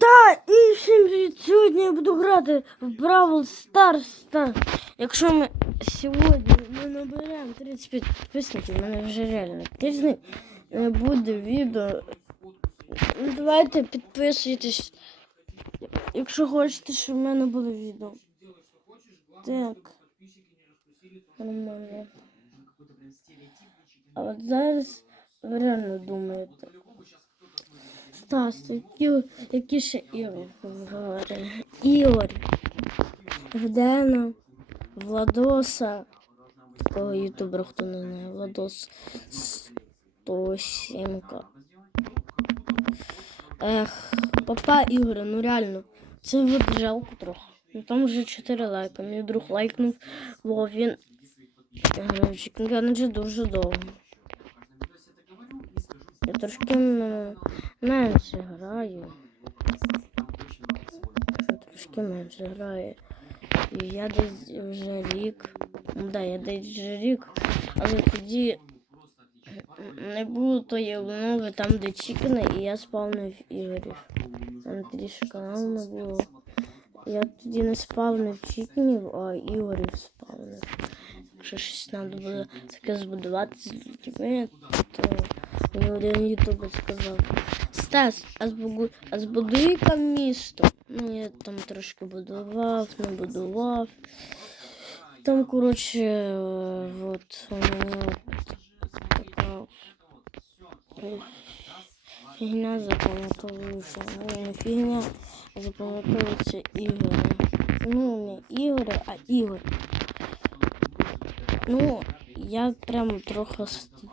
Та і всім привіт! Сьогодні я буду грати в Бравл Stars. Та якщо ми сьогодні ми наберемо 35 підписників, мене вже реально тиждень е, буде відео. Ну, Давайте підписуйтесь, якщо хочете, щоб в мене було відео. Так. Нормально. А от зараз реально думаєте. Стас, які ще ігри говорили? Ігор, Вдена, Владоса, такого ютубера, хто не знає, Владос 107. Ех, папа Ігоря, ну реально, це жалко трохи. Ну там вже 4 лайка. Мій друг лайкнув, бо він Чікінг дуже довго. Трошки менше граю. Я трошки менше граю. І я десь вже рік. Ну да, я десь вже рік, але тоді не було тої обнови там, де чікани, і я спавнив ігорів. Там трішки каналу не було. Я тоді не спавнив чікнів, а ігорів спавнив. Якщо щось треба буде таке збудувати з людьми, то мені один ютубер сказав. Стас, а, збугу... а збудуй-ка місто. Ну, я там трошки будував, не будував. Там, коротше, е, от у мене от така е, фігня запам'ятовується. Ну, не фігня, а запам'ятовується ігори. Ну, не ігори, а ігор. Ну, я прям трохи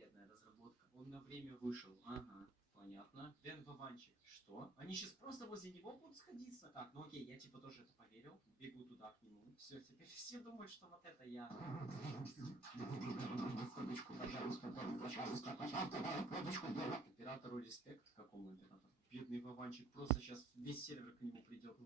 секретная разработка. Он на время вышел. Ага. Понятно. Дэн Вованчик. Что? Они сейчас просто возле него будут сходиться? Так, ну окей, я типа тоже это поверил. Бегу туда к нему. Все, теперь все думают, что вот это я. Императору респект. Какому императору? Бедный Вованчик просто сейчас весь сервер к нему придет.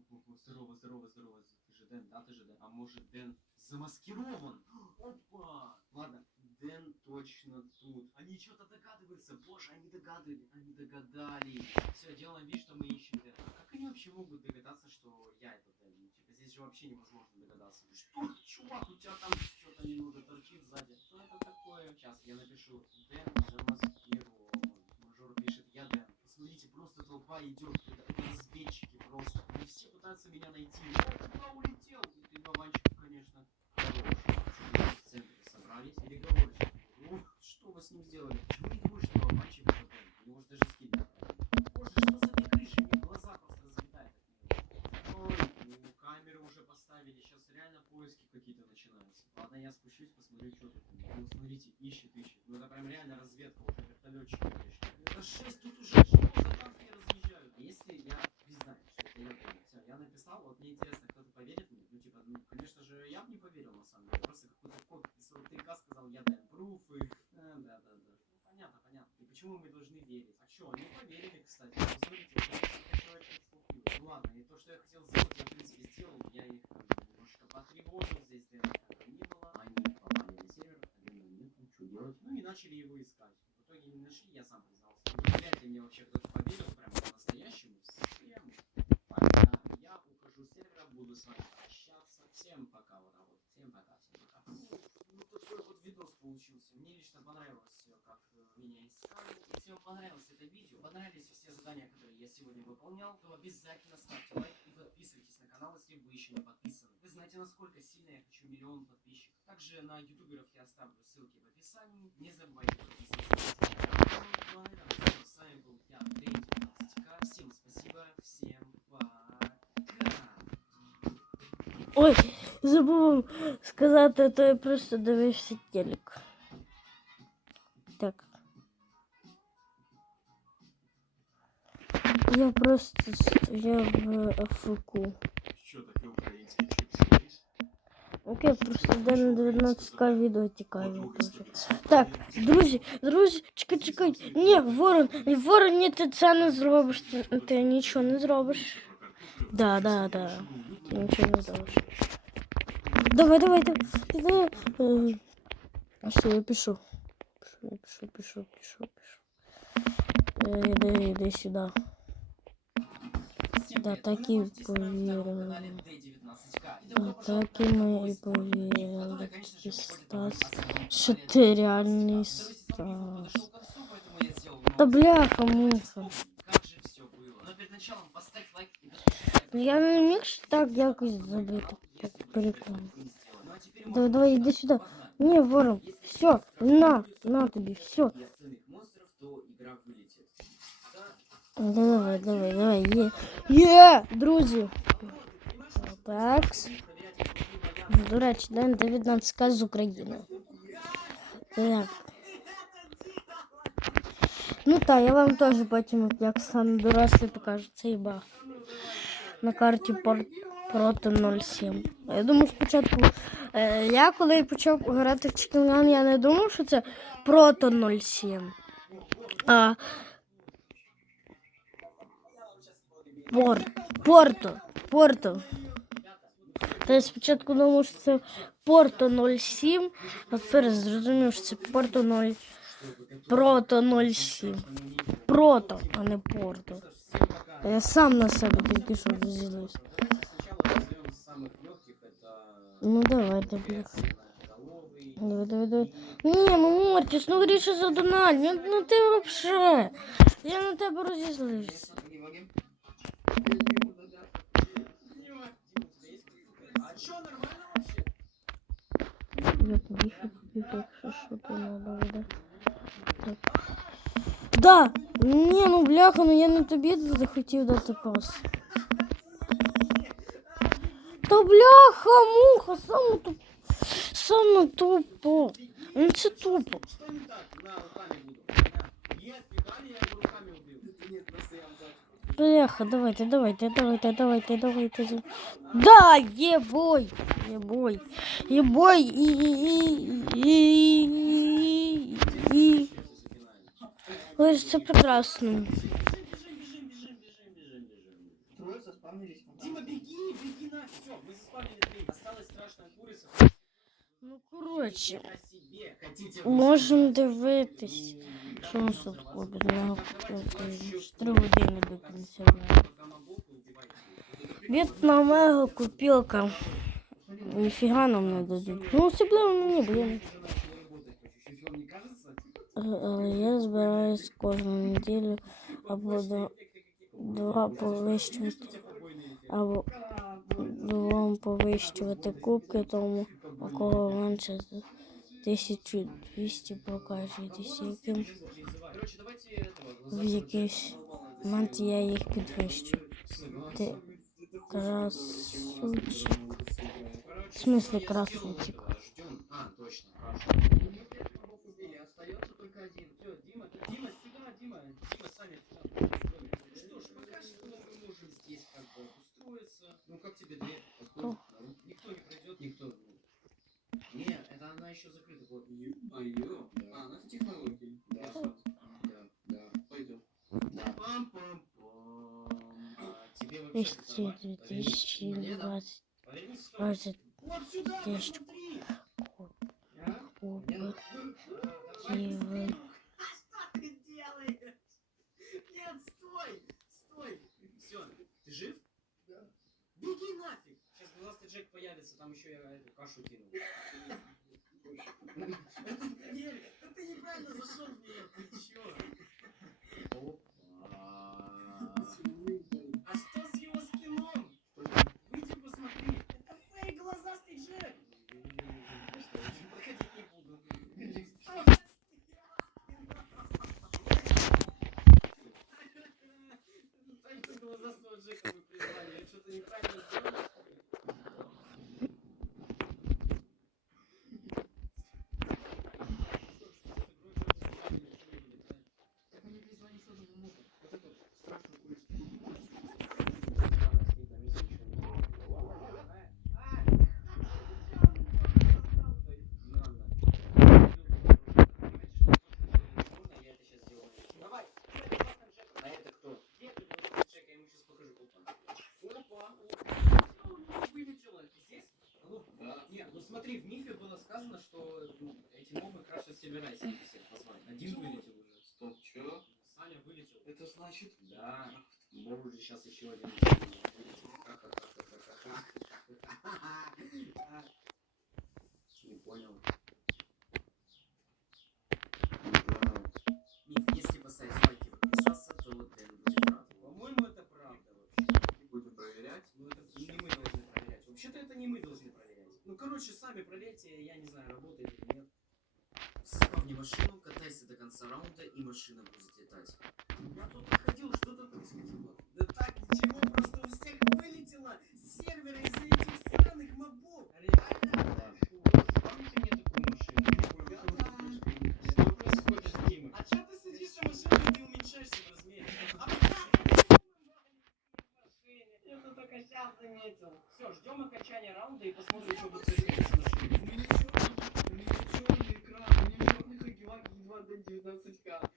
Здорово, здорово, здорово. Ты же Дэн, да, ты же Дэн. А может Дэн замаскирован? Опа! Ладно, Дэн точно тут. Они что-то догадываются. Боже, они догадывались. Они догадались. Все, делаем вид, что мы ищем Дэна. А Как они вообще могут догадаться, что я это Дэн? Ну, Типа здесь же вообще невозможно догадаться. Что, чувак, у тебя там что-то немного торчит сзади. Что это такое? Сейчас я напишу. Дэн замаскирован. Мажор пишет, я Дэн. Посмотрите, просто толпа идет. Это, разведчики просто. Они все пытаются меня найти. Я куда улетел? И ты, Вованчик, конечно, хорош. Что, в центре собрались? Переговорщик. Ну, что вы с ним сделали? Почему не говоришь, что Вованчик это Дэн? У него же даже скин нет. Боже, что с этой крышей? Мне глаза просто разлетают от нее. Ой, ну, камеры уже поставили. Сейчас реально поиски какие-то начинаются. Ладно, я спущусь, посмотрю, что тут. Ну, смотрите, ищет, ищет. Ну, это прям реально разведка уже, вертолетчики пришли. Это 6 тут уже, что за танки разъезжают? Если я признаю, что это я понял? Все, я написал, вот мне интересно, кто-то поверит мне? Ну, типа, ну, конечно же, я бы не поверил, на самом деле. Просто какой-то код из 43К сказал, я дам пруфы. А, да, да, да. Ну, понятно, понятно. И почему мы должны верить? А что, они поверили, кстати. Посмотрите, я человек. Ну ладно, и то, что я хотел сделать, я, в принципе, сделал. Я их немножко потревожил. Здесь ДНК не было. Они попали на сервер, один нет, ну что делать? Ну и начали его искать. В итоге не нашли, я сам признался. Ну, Вряд ли мне вообще кто-то поверил, прям по-настоящему. Всем пока. Я ухожу с сервера, буду с вами прощаться. Всем пока, вот вот. Всем пока, всем пока. Ну, такой вот видос получился. Мне лично понравилось все, как э, меня искали. Если вам понравилось это видео, понравились все задания, которые я сегодня выполнял, то обязательно ставьте лайк и подписывайтесь на канал, если вы еще не подписаны. Знаете, насколько сильно я хочу миллион подписчиков. Также на ютуберов я оставлю ссылки в описании. Не забывайте подписываться на канал. С вами был я, 19К. Всем спасибо, всем пока. Ой, забув сказати, а то я просто дивився телек. Так. Я просто стояв в ФК. Окей, просто день 19 відео тікає. дуже. Так, друзі, друзі, чекай, чекай. Ні, ворон, ворон, ні, ти це не зробиш. Ти, ти нічого не зробиш. Да, да, да. Ти нічого не зробиш. Давай, давай, давай. давай. Е, Все, я пишу. Пишу, я пишу, пишу, пишу, пишу. Е, Іди, іди сюди. Да, так і повірили. А так і ми і повірили. І Стас, що ти реальний Стас. Та бляха, муха. Как же все было? Но перед началом поставь лайк и Я не міг ж так якось зробити. Так прикольно. Ну а теперь Давай, давай, іди сюди. Ні, ворон. Все, на, на тобі, все. и остальных монстров, то игра вылетит. Да, Давай, давай, давай, є. Є, друзі. Так. До речі, день 19 з України. Так. Ну так, я вам теж потім, як стану дорослий, покажу цей баг. На карті пор... проти 07. Я думав спочатку. Е, я коли почав грати в Chicken я не думав, що це прото 07. А Пор... Порто. Порто. Та я спочатку думав, що це Порто 07, а тепер зрозумів, що це Порто 0. Прото 07. Прото, а не Порто. А Я сам на себе тільки що розізлився. Сначала возьмем самых легких, это Ну давай, давай. головый. Давай, давай, давай. Ні, ну Мортіс, ну гріше за Дональд, ну, ну ти вообще. Я на тебе розізлився. А чё, нормально вообще? Я побіг, побіг, якщо що то надо буде. Так. Да! Ні, ну бляха, ну я не тобі захотів дати пас. Та бляха, муха, саме тупо. Саме тупо. Ну це тупо. Что не так? На, руками буду. На. Есть, педали, я его руками убил. Нет, просто я взял. Бляха, давайте, давайте, давайте, давайте, давайте. Да, є бой! Є бой! Є бой! І, і, і, і, і, і. Ой, це прекрасно. Бежим, бежим, бежим, бежим, бежим, бежим. Трое заспавнились. Дима, беги, беги на. Все, мы заспавнили три. Осталась страшная курица. Ну, коротше. Можемо дивитись. Що нас тут? На Чотири години до кінця. Від на мега купілка. Ніфіга нам не дадуть. Ну, особливо мені, бо я не Але я збираюсь кожну неділю або до два повищувати, або двом повищувати кубки, тому у кого менше за 1200 покажіть, яким Короче, давайте этого. в якийсь момент я їх підвищу. Ти красунчик. В смислі красунчик? Еще закрыта. Вот. А, ее? А, ну это технологии. Да, да, да. Пойдем. Пам-пам-пам. А, тебе вообще... Вести давай, повернись. Мне, да? 2020 Повернись в сторону. 20 Вот сюда, посмотри. куб- А? Мне кубки. надо- Киевы. Что ты делаешь? Нет, стой! Стой! Все, ты жив? Да. Беги нафиг! Сейчас глазастый Джек появится, там еще я эту кашу кинул. Нет, ты неправильно зашел в нее, ты чё? А что с его скином? Выйди посмотри. Это фейк глазастый Джек. Проходить не буду. Что за Танцы глазастого Джека вы признали. Я что-то неправильно сделал? Так мне перезвони, что же Не, ну смотри, в мифе сказано, что ну, эти мобы если их всех позвать. Один вылетел уже. Стоп, чё? Саня вылетел. Это значит... Да. Моб уже сейчас еще один. Не понял. Если поставить лайки и подписаться, то вот Дэн будет прав. По-моему, это правда вообще. Будем проверять. Ну, это не мы должны проверять. Вообще-то это не мы должны проверять. Ну, короче, сами проверьте, я не знаю, работает или нет. Мне машину, катайся до конца раунда, и машина будет летать. Я тут проходил, что-то происходило. Да так, ничего, просто у всех вылетело с сервера из-за этих странных мобов. Реально? Вспомните мне такую машину. Что происходит с Димой? А чё ты сидишь в машине и не уменьшаешься в размере? А Сейчас заметил. Все, ждем окончания раунда и посмотрим, что будет происходить. У меня чёрный, у экран, у меня 2 до 19к.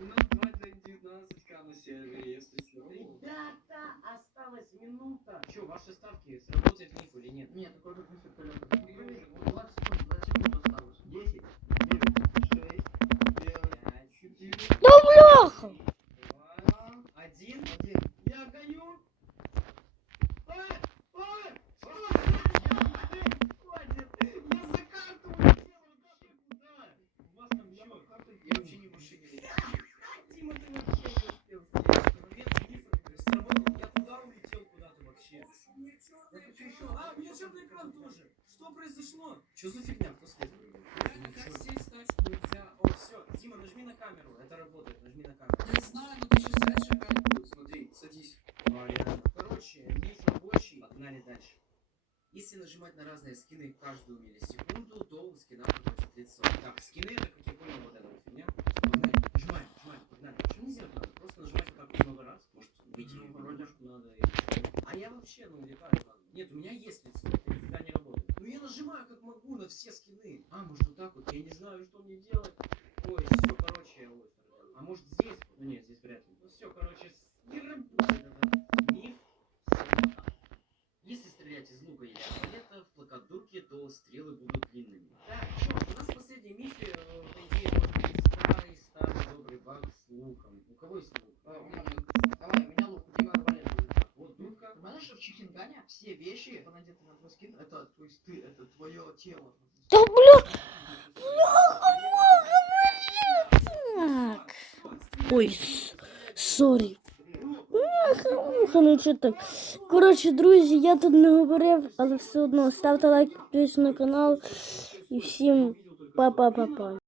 У нас 2 до 19к на сервере, если что. Ребята, осталась минута. Че, ваши ставки сработает миф или нет? Нет, такой как мы полет. 20 секунд, 20 секунд осталось. 10, 9, 6, 5, 4, Да бляха! Два, один. 1. Я гоню. Ой, ой, ой, хватит. Я за карту улетел, а ты куда? У вас там чё? Я вообще не в машине летел. Дима, ты вообще не успел сделать. Молодец, миф сработал. Я туда улетел куда-то вообще. Я хочу еще. А, у меня черный экран тоже. Что произошло? Что за фигня? Кто вырубил? Как сесть так, что нельзя? О, все, Дима, нажми на камеру. Это работает, нажми на камеру. Я знаю, но ты сейчас раньше опять будет. Смотри, садись. Короче, миф рабочий. Погнали дальше. Если нажимать на разные скины каждую миллисекунду, то у скина будет лицо. Так, скины это, как я понял, вот эта фигня. Погнали. Нажимаем, нажимаем, погнали. Что не сделать надо? Просто нажимать вот так много раз. Может, выйти Ну, вроде надо. А я вообще, ну, летаю. Нет, у меня есть лицо, это нифига не работает. Ну я нажимаю все скины. А, может вот так вот, я не знаю, что мне делать. Ой, все, короче, ой, а может здесь? Ну нет, здесь вряд ли. Ну все, короче, не работает. Миф. Если стрелять из лука или арбалета в плакадурке, то стрелы будут длинными. Так, что, у нас в последнем мифе, э, по идее, может быть старый, старый добрый баг с луком. У кого есть лук? А, у меня- Давай, у меня лук, у тебя арбалет будет. Так, вот дурка. Понимаешь, что в Чикингане все вещи, надеты на твой скин, это, то есть ты, это твое тело. Да бля! Бляха, муха, так. Ой, с- сорі. Бляха, муха, ну що так. Коротше, друзі, я тут не говорив, але все одно ставте лайк, підписуйтесь на канал. І всім па-па-па-па.